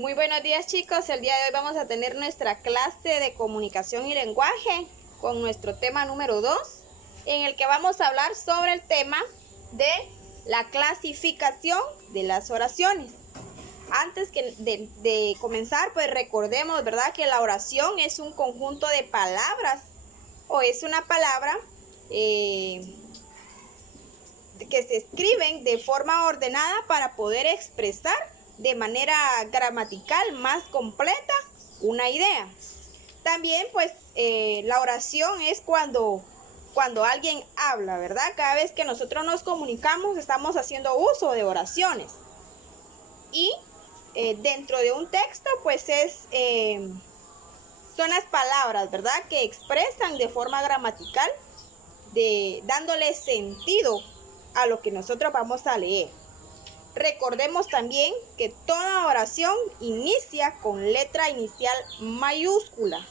Muy buenos días, chicos. El día de hoy vamos a tener nuestra clase de comunicación y lenguaje con nuestro tema número 2, en el que vamos a hablar sobre el tema de la clasificación de las oraciones. Antes de comenzar, pues recordemos, ¿verdad?, que la oración es un conjunto de palabras o es una palabra que se escriben de forma ordenada para poder expresar de manera gramatical más completa una idea. También pues la oración es cuando alguien habla, ¿verdad? Cada vez que nosotros nos comunicamos estamos haciendo uso de oraciones. Y dentro de un texto pues son las palabras, ¿verdad?, que expresan de forma gramatical, dándole sentido a lo que nosotros vamos a leer. Recordemos también que toda oración inicia con letra inicial mayúscula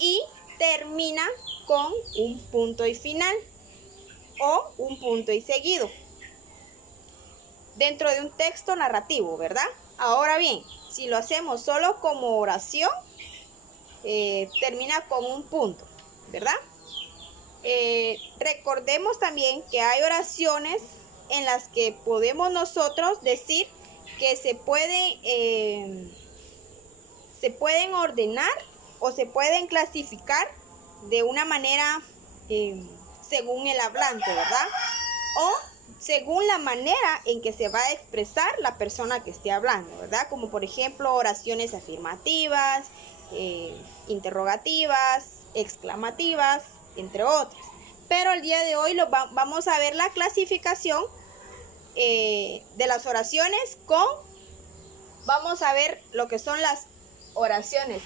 y termina con un punto y final o un punto y seguido dentro de un texto narrativo, ¿verdad? Ahora bien, si lo hacemos solo como oración, termina con un punto, ¿verdad? Recordemos también que hay oraciones en las que podemos nosotros decir que se pueden ordenar o se pueden clasificar de una manera según el hablante, ¿verdad? O según la manera en que se va a expresar la persona que esté hablando, ¿verdad? Como por ejemplo oraciones afirmativas, interrogativas, exclamativas, entre otras. Pero el día de hoy vamos a ver la clasificación de las oraciones vamos a ver lo que son las oraciones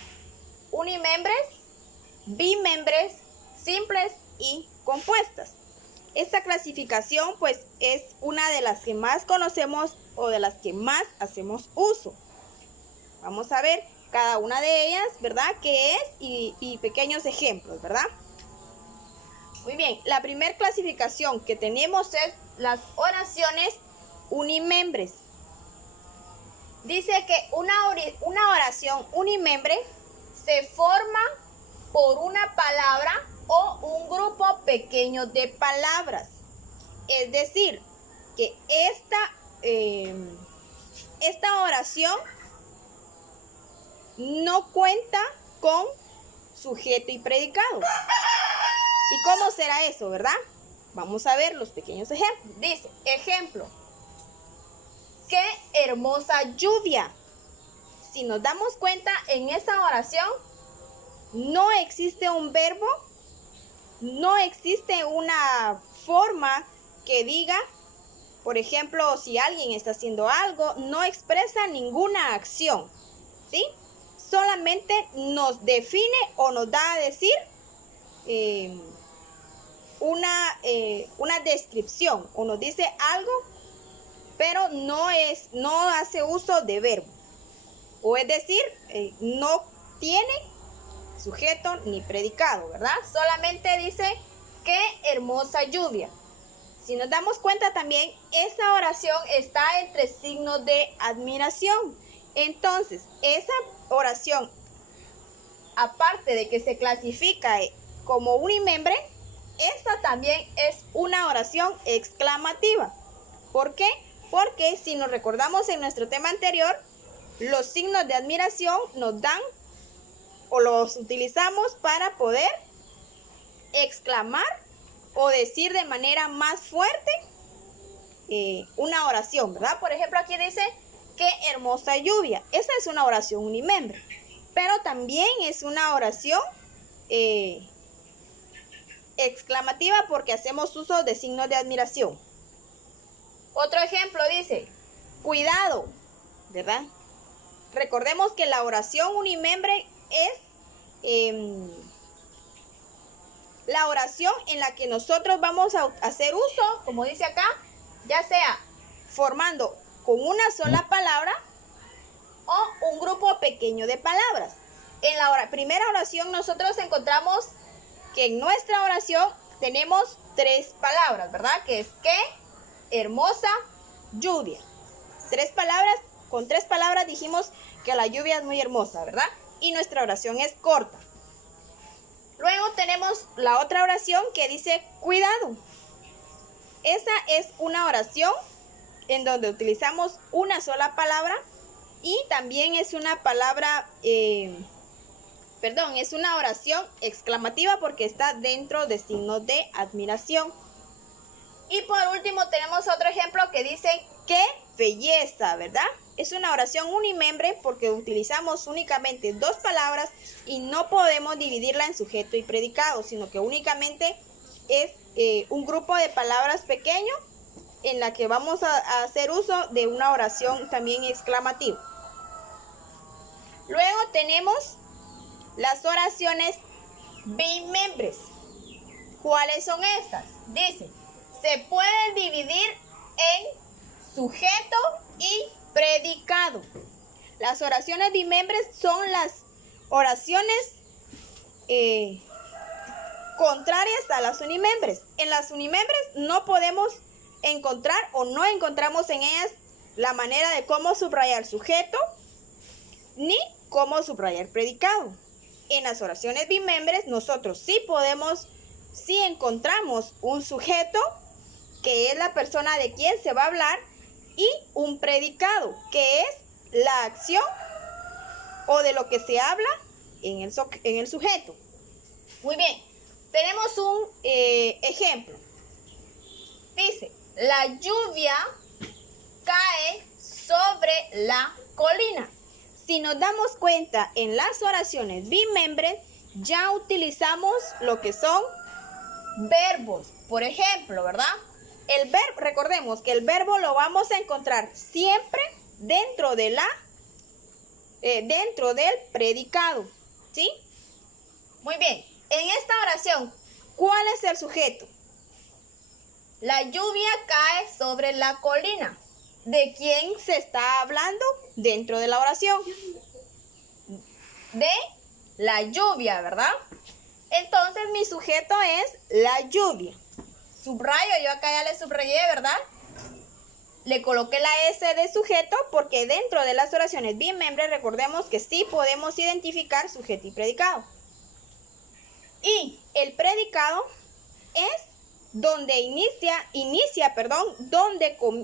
unimembres, bimembres, simples y compuestas. Esta clasificación pues es una de las que más conocemos o de las que más hacemos uso. Vamos a ver cada una de ellas, ¿verdad?, qué es y pequeños ejemplos, ¿verdad? Muy bien, la primera clasificación que tenemos es las oraciones unimembres. Dice que una oración unimembre se forma por una palabra o un grupo pequeño de palabras. Es decir, que esta oración no cuenta con sujeto y predicado. ¿Y cómo será eso, verdad? Vamos a ver los pequeños ejemplos. Dice, ejemplo, qué hermosa lluvia. Si nos damos cuenta, en esa oración no existe un verbo, no existe una forma que diga, por ejemplo, si alguien está haciendo algo, no expresa ninguna acción, ¿sí? Solamente nos define o nos da a decir una descripción o nos dice algo, pero no hace uso de verbo, o es decir, no tiene sujeto ni predicado, ¿verdad? Solamente dice qué hermosa lluvia. Si nos damos cuenta también, esa oración está entre signos de admiración. Entonces, esa oración, aparte de que se clasifica como unimembre, esta también es una oración exclamativa. ¿Por qué? Porque si nos recordamos en nuestro tema anterior, los signos de admiración nos dan o los utilizamos para poder exclamar o decir de manera más fuerte una oración, ¿verdad? Por ejemplo, aquí dice, qué hermosa lluvia. Esa es una oración unimembre, pero también es una oración exclamativa porque hacemos uso de signos de admiración. Otro ejemplo dice, cuidado, ¿verdad? Recordemos que la oración unimembre es la oración en la que nosotros vamos a hacer uso, como dice acá, ya sea formando con una sola palabra o un grupo pequeño de palabras. En la primera oración nosotros encontramos que en nuestra oración tenemos 3 palabras, ¿verdad? Que es qué hermosa lluvia. 3 palabras Con 3 palabras dijimos que la lluvia es muy hermosa, ¿verdad? Y nuestra oración es corta. Luego tenemos la otra oración que dice cuidado. Esa es una oración en donde utilizamos una sola palabra y también es una palabra, es una oración exclamativa porque está dentro de signos de admiración. Y por último tenemos otro ejemplo que dice ¡qué belleza!, ¿verdad? Es una oración unimembre porque utilizamos únicamente 2 palabras y no podemos dividirla en sujeto y predicado, sino que únicamente es un grupo de palabras pequeño en la que vamos a hacer uso de una oración también exclamativa. Luego tenemos las oraciones bimembres. ¿Cuáles son estas? Dice, se pueden dividir en sujeto y predicado. Las oraciones bimembres son las oraciones contrarias a las unimembres. En las unimembres no podemos encontrar o no encontramos en ellas la manera de cómo subrayar sujeto ni cómo subrayar predicado. En las oraciones bimembres nosotros sí encontramos un sujeto que es la persona de quien se va a hablar y un predicado que es la acción o de lo que se habla en el sujeto. Muy bien, tenemos un ejemplo. Dice, la lluvia cae sobre la colina. Si nos damos cuenta, en las oraciones bimembres ya utilizamos lo que son verbos. Por ejemplo, ¿verdad? Recordemos que el verbo lo vamos a encontrar siempre dentro del predicado, ¿sí? Muy bien, en esta oración, ¿cuál es el sujeto? La lluvia cae sobre la colina. ¿De quién se está hablando dentro de la oración? De la lluvia, ¿verdad? Entonces mi sujeto es la lluvia. Subrayo, yo acá ya le subrayé, ¿verdad? Le coloqué la S de sujeto porque dentro de las oraciones bimembres recordemos que sí podemos identificar sujeto y predicado. Y el predicado es donde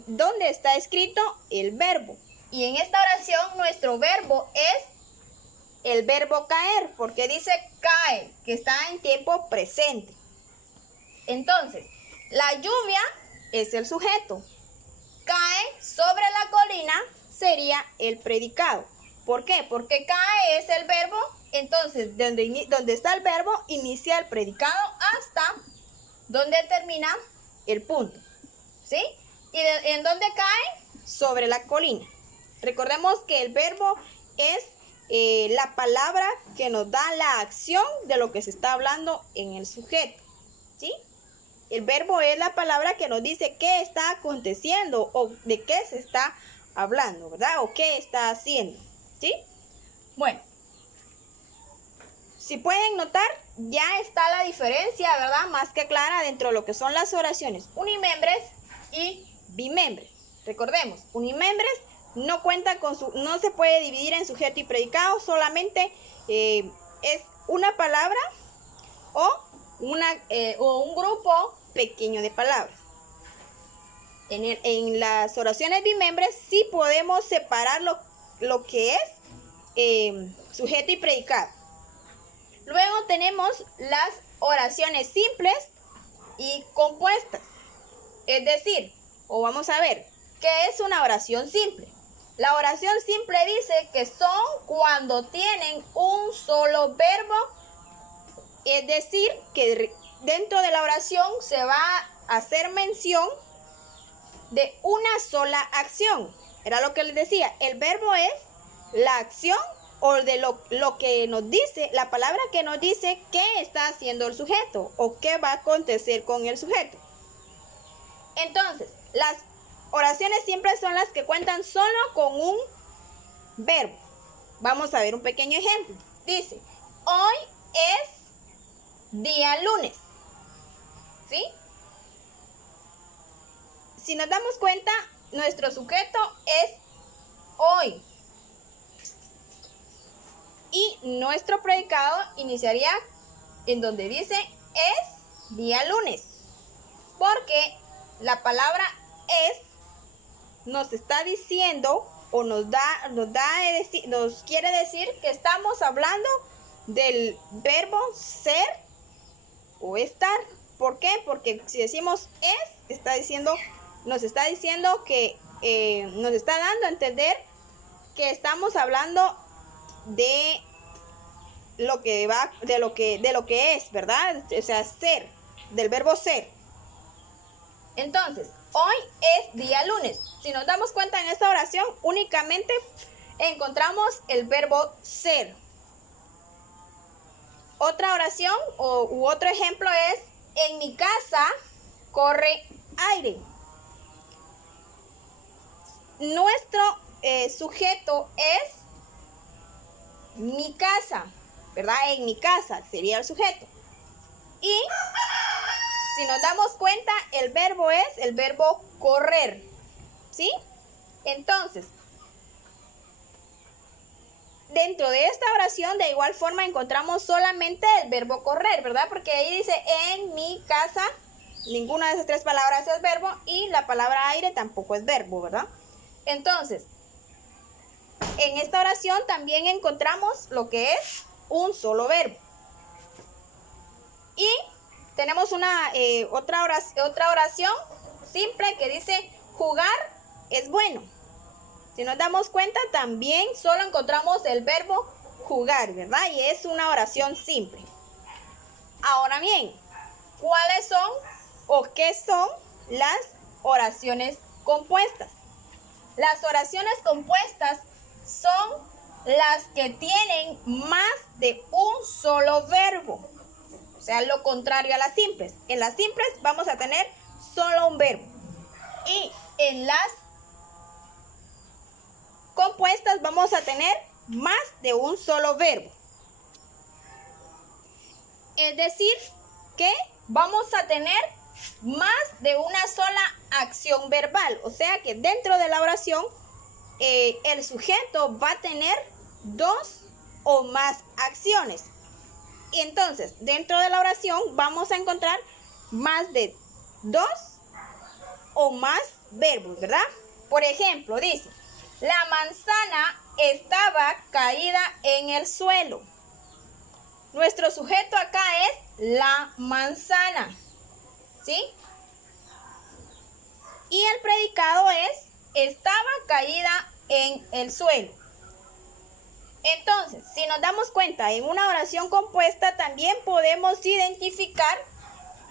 donde está escrito el verbo. Y en esta oración nuestro verbo es el verbo caer, porque dice cae, que está en tiempo presente. Entonces, la lluvia es el sujeto. Cae sobre la colina sería el predicado. ¿Por qué? Porque cae es el verbo, entonces donde está el verbo inicia el predicado hasta donde termina el punto, ¿sí? ¿Y en dónde cae? Sobre la colina. Recordemos que el verbo es la palabra que nos da la acción de lo que se está hablando en el sujeto, ¿sí? El verbo es la palabra que nos dice qué está aconteciendo o de qué se está hablando, ¿verdad? O qué está haciendo, ¿sí? Bueno, si pueden notar, ya está la diferencia, ¿verdad? Más que clara dentro de lo que son las oraciones unimembres y bimembres. Recordemos, unimembres no cuenta no se puede dividir en sujeto y predicado, solamente es una palabra o un grupo pequeño de palabras. En las oraciones bimembres sí podemos separar lo que es sujeto y predicado. Luego tenemos las oraciones simples y compuestas. Es decir, vamos a ver, ¿qué es una oración simple? La oración simple dice que son cuando tienen un solo verbo, es decir, que dentro de la oración se va a hacer mención de una sola acción. Era lo que les decía, el verbo es la acción o de lo que nos dice, la palabra que nos dice qué está haciendo el sujeto o qué va a acontecer con el sujeto. Entonces, las oraciones simples son las que cuentan solo con un verbo. Vamos a ver un pequeño ejemplo. Dice, hoy es día lunes, ¿sí? Si nos damos cuenta, nuestro sujeto es hoy. nuestro predicado iniciaría en donde dice es día lunes, porque la palabra es nos está diciendo o nos quiere decir que estamos hablando del verbo ser o estar. ¿Por qué? Porque si decimos es, nos está diciendo que nos está dando a entender que estamos hablando de lo que es, ¿verdad? O sea, ser, del verbo ser. Entonces, hoy es día lunes. Si nos damos cuenta en esta oración, únicamente encontramos el verbo ser. Otra oración u otro ejemplo es, en mi casa corre aire. Nuestro sujeto es mi casa, ¿verdad? En mi casa sería el sujeto. Y si nos damos cuenta, el verbo es el verbo correr, ¿sí? Entonces, dentro de esta oración, de igual forma, encontramos solamente el verbo correr, ¿verdad? Porque ahí dice, en mi casa, ninguna de esas tres palabras es verbo y la palabra aire tampoco es verbo, ¿verdad? Entonces, en esta oración también encontramos lo que es un solo verbo. Y tenemos otra oración simple que dice, jugar es bueno. Si nos damos cuenta, también solo encontramos el verbo jugar, ¿verdad? Y es una oración simple. Ahora bien, ¿cuáles son o qué son las oraciones compuestas? Las oraciones compuestas son las que tienen más de un solo verbo. O sea, lo contrario a las simples. En las simples vamos a tener solo un verbo. Y en las compuestas vamos a tener más de un solo verbo. Es decir, que vamos a tener más de una sola acción verbal. O sea que dentro de la oración el sujeto va a tener dos o más acciones. Y entonces, dentro de la oración vamos a encontrar más de dos o más verbos, ¿verdad? Por ejemplo, dice, la manzana estaba caída en el suelo. Nuestro sujeto acá es la manzana, ¿sí? Y el predicado es, estaba caída en el suelo. Entonces, si nos damos cuenta, en una oración compuesta también podemos identificar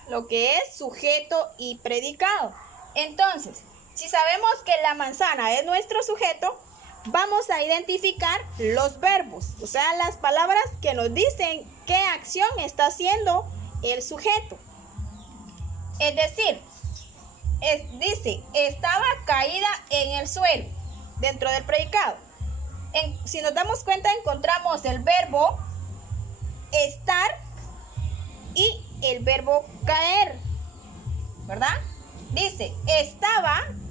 lo que es sujeto y predicado. Entonces, si sabemos que la manzana es nuestro sujeto, vamos a identificar los verbos, o sea, las palabras que nos dicen qué acción está haciendo el sujeto. Es decir, dice, estaba caída en el suelo, dentro del predicado. Si nos damos cuenta, encontramos el verbo estar y el verbo caer, ¿verdad? Dice,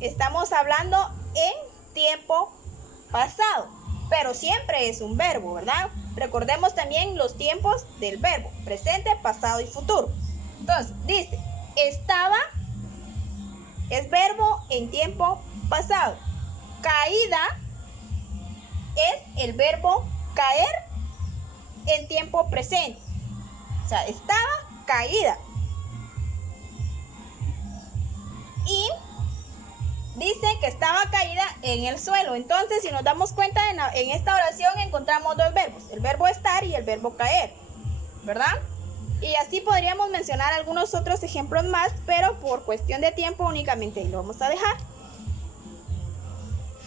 estamos hablando en tiempo pasado, pero siempre es un verbo, ¿verdad? Recordemos también los tiempos del verbo, presente, pasado y futuro. Entonces, dice, estaba es verbo en tiempo pasado. Caída es el verbo caer en tiempo presente. O sea, estaba caída. Y dice que estaba caída en el suelo. Entonces, si nos damos cuenta, en esta oración encontramos dos verbos, el verbo estar y el verbo caer, ¿verdad? Y así podríamos mencionar algunos otros ejemplos más, pero por cuestión de tiempo únicamente ahí lo vamos a dejar.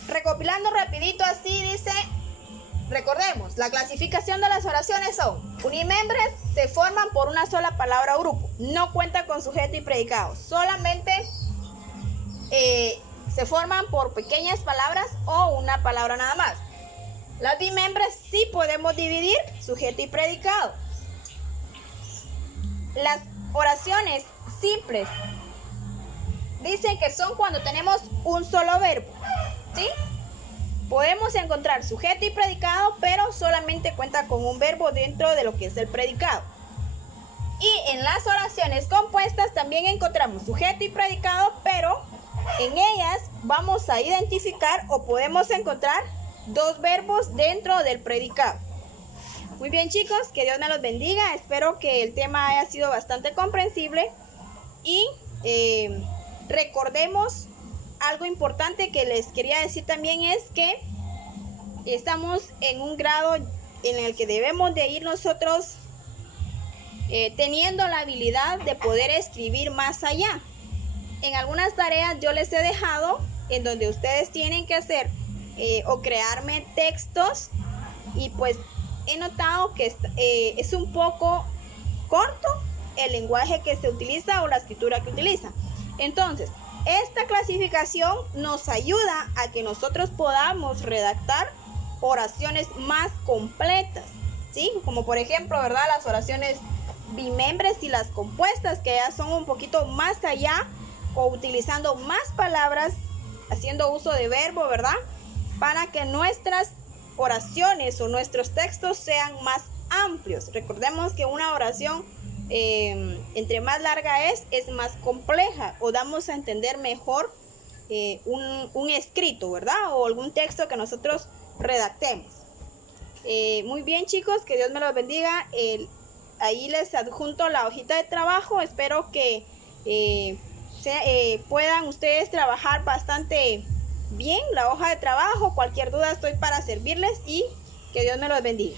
Recopilando rapidito, así dice, recordemos, la clasificación de las oraciones son: unimembres se forman por una sola palabra o grupo, no cuenta con sujeto y predicado, solamente se forman por pequeñas palabras o una palabra nada más. Las bimembres sí podemos dividir sujeto y predicado. Las oraciones simples dicen que son cuando tenemos un solo verbo, ¿sí? podemos encontrar sujeto y predicado, pero solamente cuenta con un verbo dentro de lo que es el predicado. Y en las oraciones compuestas también encontramos sujeto y predicado, pero en ellas vamos a identificar o podemos encontrar dos verbos dentro del predicado. Muy bien, chicos, que Dios me los bendiga. Espero que el tema haya sido bastante comprensible y recordemos algo importante que les quería decir también, es que estamos en un grado en el que debemos de ir nosotros teniendo la habilidad de poder escribir más allá. En algunas tareas yo les he dejado en donde ustedes tienen que hacer o crearme textos, y pues he notado que es un poco corto el lenguaje que se utiliza o la escritura que utiliza. Entonces, esta clasificación nos ayuda a que nosotros podamos redactar oraciones más completas, ¿sí? Como por ejemplo, ¿verdad? Las oraciones bimembres y las compuestas, que ya son un poquito más allá, o utilizando más palabras, haciendo uso de verbo, ¿verdad? Para que nuestras oraciones o nuestros textos sean más amplios. Recordemos que una oración entre más larga es más compleja, o damos a entender mejor un escrito, ¿verdad? O algún texto que nosotros redactemos. Muy bien, chicos, que Dios me los bendiga. Ahí les adjunto la hojita de trabajo. Espero que puedan ustedes trabajar bastante bien la hoja de trabajo. Cualquier duda estoy para servirles, y que Dios me los bendiga.